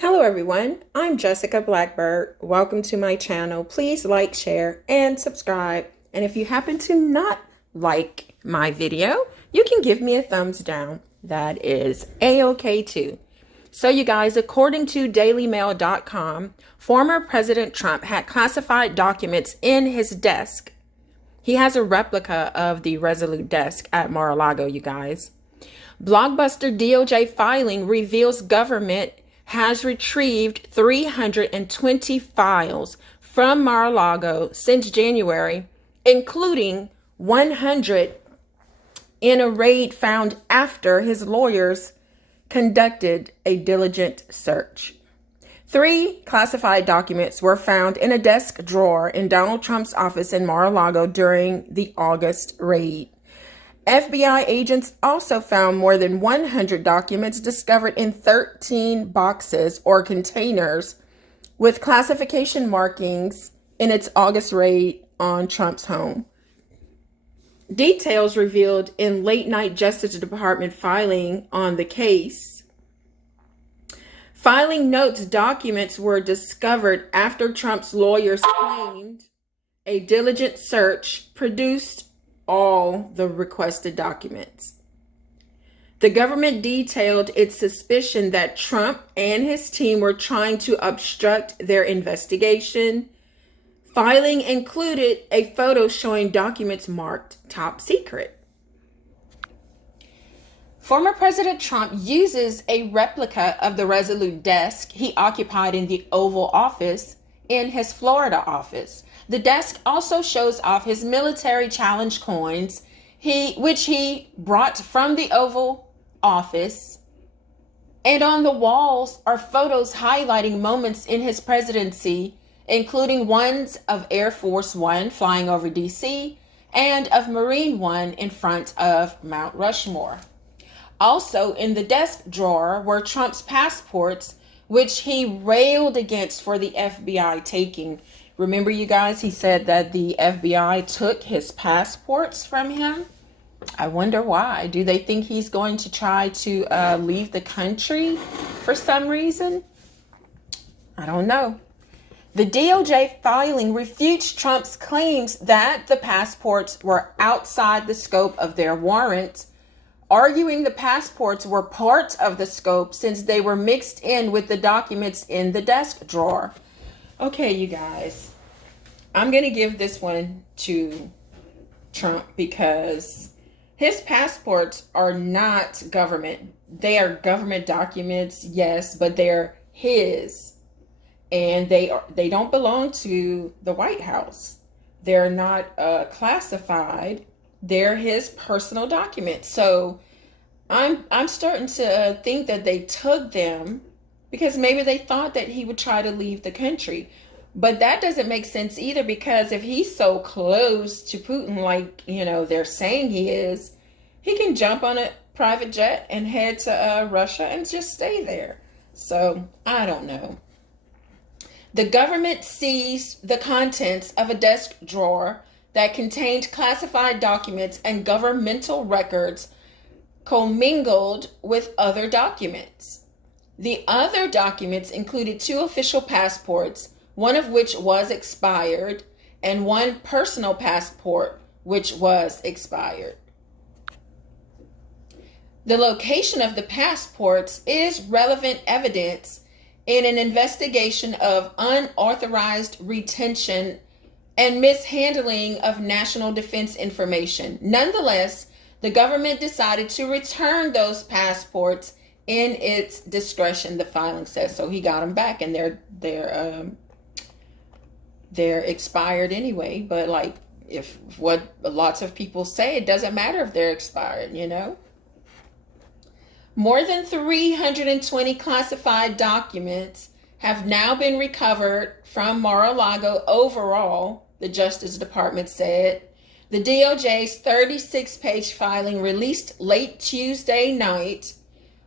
Hello everyone, I'm Jessica Blackbird. Welcome to my channel. Please like, share, and subscribe. And if you happen to not like my video, you can give me a thumbs down. That is a-okay too. So you guys, according to dailymail.com, former President Trump had classified documents in his desk. He has a replica of the Resolute desk at Mar-a-Lago, you guys. Blockbuster DOJ filing reveals government has retrieved 320 files from Mar-a-Lago since January, including 100 in a raid found after his lawyers conducted a diligent search. 3 classified documents were found in a desk drawer in Donald Trump's office in Mar-a-Lago during the August raid. FBI agents also found more than 100 documents discovered in 13 boxes or containers with classification markings in its August raid on Trump's home. Details revealed in late-night Justice Department filing on the case. Filing notes documents were discovered after Trump's lawyers claimed a diligent search produced all the requested documents. The government detailed its suspicion that Trump and his team were trying to obstruct their investigation. Filing included a photo showing documents marked top secret. Former President Trump uses a replica of the Resolute desk he occupied in the Oval Office in his Florida office. The desk also shows off his military challenge coins, which he brought from the Oval Office. And on the walls are photos highlighting moments in his presidency, including ones of Air Force One flying over DC and of Marine One in front of Mount Rushmore. Also in the desk drawer were Trump's passports, which he railed against for the FBI taking. Remember, you guys, he said that the FBI took his passports from him. I wonder why. Do they think he's going to try to leave the country for some reason? I don't know. The DOJ filing refutes Trump's claims that the passports were outside the scope of their warrant, arguing the passports were part of the scope since they were mixed in with the documents in the desk drawer. Okay, you guys, I'm going to give this one to Trump because his passports are not government. They are government documents, yes, but they're his. And they don't belong to the White House. They're not classified. They're his personal documents. So I'm starting to think that they took them because maybe they thought that he would try to leave the country. But that doesn't make sense either, because if he's so close to Putin, like, they're saying he is, he can jump on a private jet and head to Russia and just stay there. So I don't know. The government seized the contents of a desk drawer that contained classified documents and governmental records commingled with other documents. The other documents included 2 official passports, one of which was expired, and 1 personal passport, which was expired. The location of the passports is relevant evidence in an investigation of unauthorized retention and mishandling of national defense information. Nonetheless, the government decided to return those passports in its discretion, the filing says. So he got them back, and they're expired anyway. But like, if what lots of people say, it doesn't matter if they're expired, More than 320 classified documents have now been recovered from Mar-a-Lago overall, the Justice Department said. The DOJ's 36-page filing released late Tuesday night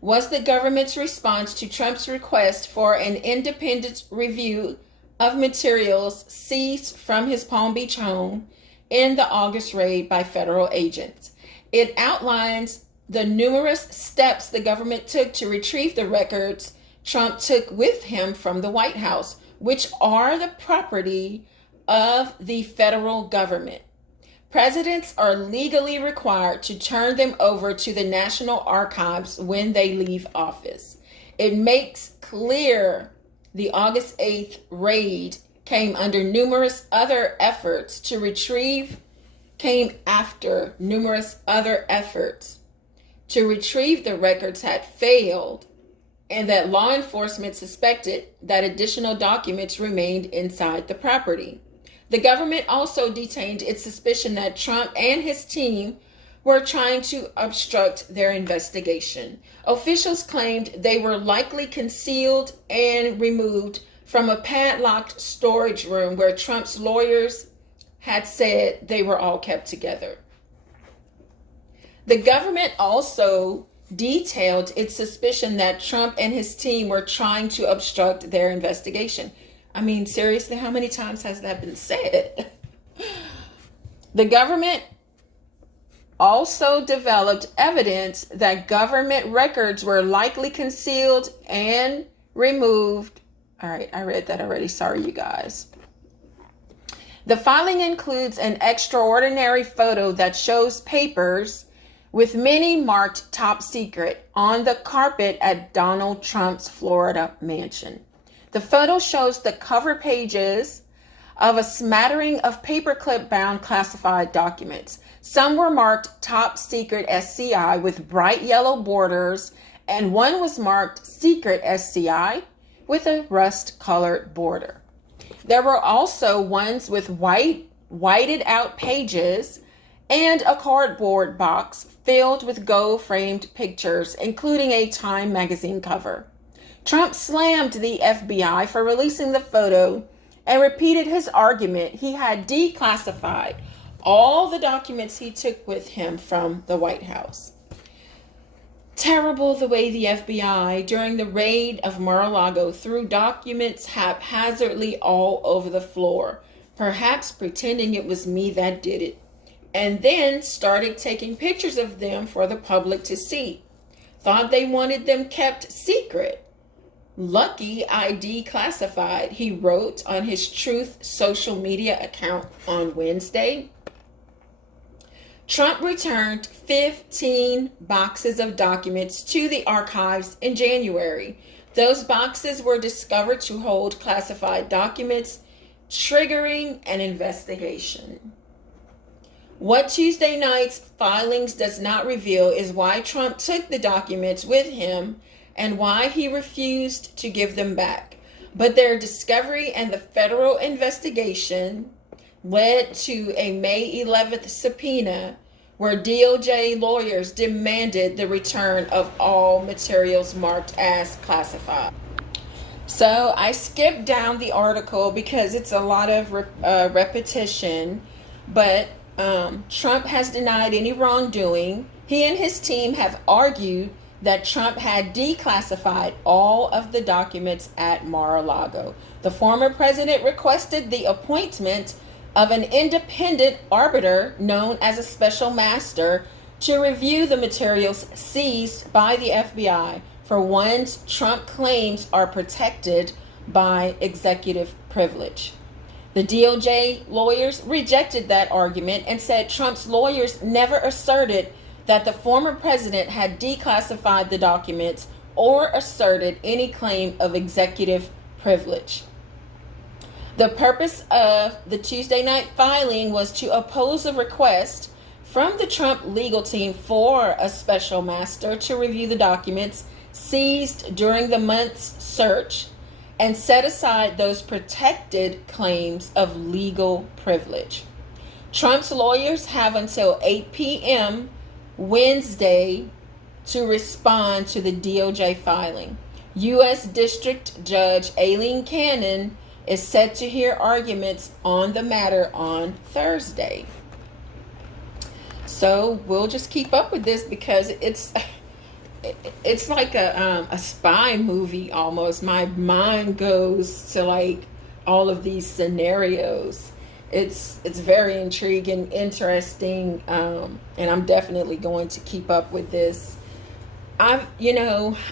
was the government's response to Trump's request for an independent review of materials seized from his Palm Beach home in the August raid by federal agents. It outlines the numerous steps the government took to retrieve the records Trump took with him from the White House, which are the property of the federal government. Presidents are legally required to turn them over to the National Archives when they leave office. It makes clear the August 8th raid came after numerous other efforts to retrieve the records had failed, and that law enforcement suspected that additional documents remained inside the property. The government also detained its suspicion that Trump and his team were trying to obstruct their investigation. Officials claimed they were likely concealed and removed from a padlocked storage room where Trump's lawyers had said they were all kept together. The government also detailed its suspicion that Trump and his team were trying to obstruct their investigation. I mean, seriously, how many times has that been said? The government also developed evidence that government records were likely concealed and removed. All right, I read that already. Sorry, you guys. The filing includes an extraordinary photo that shows papers with many marked top secret on the carpet at Donald Trump's Florida mansion. The photo shows the cover pages of a smattering of paperclip bound classified documents. Some were marked top secret SCI with bright yellow borders, and one was marked secret SCI with a rust colored border. There were also ones with whited out pages and a cardboard box filled with gold framed pictures, including a Time magazine cover. Trump slammed the FBI for releasing the photo and repeated his argument he had declassified all the documents he took with him from the White House. Terrible the way the FBI, during the raid of Mar-a-Lago, threw documents haphazardly all over the floor, perhaps pretending it was me that did it, and then started taking pictures of them for the public to see. Thought they wanted them kept secret. Lucky I declassified, he wrote on his Truth social media account on Wednesday. Trump returned 15 boxes of documents to the archives in January. Those boxes were discovered to hold classified documents, triggering an investigation. What Tuesday night's filings does not reveal is why Trump took the documents with him and why he refused to give them back. But their discovery and the federal investigation led to a May 11th subpoena where DOJ lawyers demanded the return of all materials marked as classified. So I skipped down the article because it's a lot of repetition, but Trump has denied any wrongdoing. He and his team have argued that Trump had declassified all of the documents at Mar-a-Lago. The former president requested the appointment of an independent arbiter known as a special master to review the materials seized by the FBI for ones Trump claims are protected by executive privilege. The DOJ lawyers rejected that argument and said Trump's lawyers never asserted that the former president had declassified the documents or asserted any claim of executive privilege. The purpose of the Tuesday night filing was to oppose a request from the Trump legal team for a special master to review the documents seized during the month's search and set aside those protected claims of legal privilege. Trump's lawyers have until 8 p.m. Wednesday to respond to the DOJ filing. U.S. District Judge Aileen Cannon is set to hear arguments on the matter on Thursday. So we'll just keep up with this because it's like a spy movie almost. My mind goes to like all of these scenarios. It's very intriguing, interesting, and I'm definitely going to keep up with this. I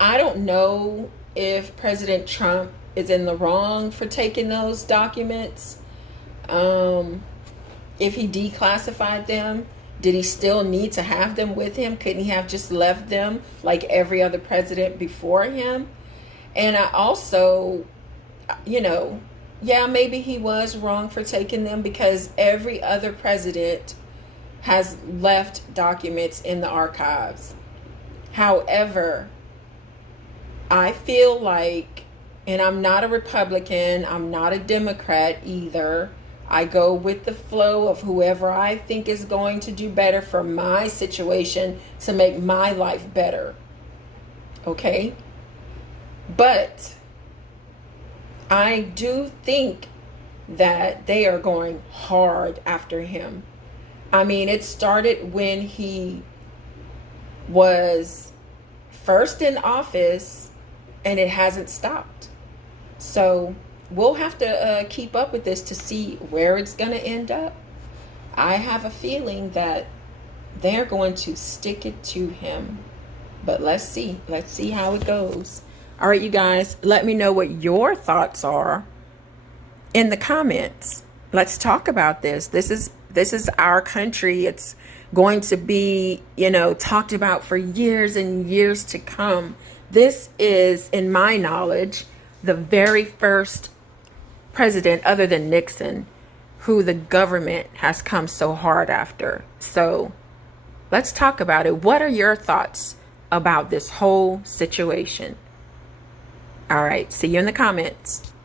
don't know if President Trump is in the wrong for taking those documents. If he declassified them, did he still need to have them with him? Couldn't he have just left them like every other president before him? And I also, yeah, maybe he was wrong for taking them because every other president has left documents in the archives. However, I feel like, and I'm not a Republican, I'm not a Democrat either. I go with the flow of whoever I think is going to do better for my situation to make my life better. Okay? But I do think that they are going hard after him. I mean, it started when he was first in office and it hasn't stopped. So we'll have to keep up with this to see where it's going to end up. I have a feeling that they're going to stick it to him. But let's see. Let's see how it goes. All right, you guys, let me know what your thoughts are in the comments. Let's talk about this. This is our country. It's going to be, talked about for years and years to come. This is, in my knowledge, the very first president other than Nixon who the government has come so hard after. So let's talk about it. What are your thoughts about this whole situation? All right, see you in the comments.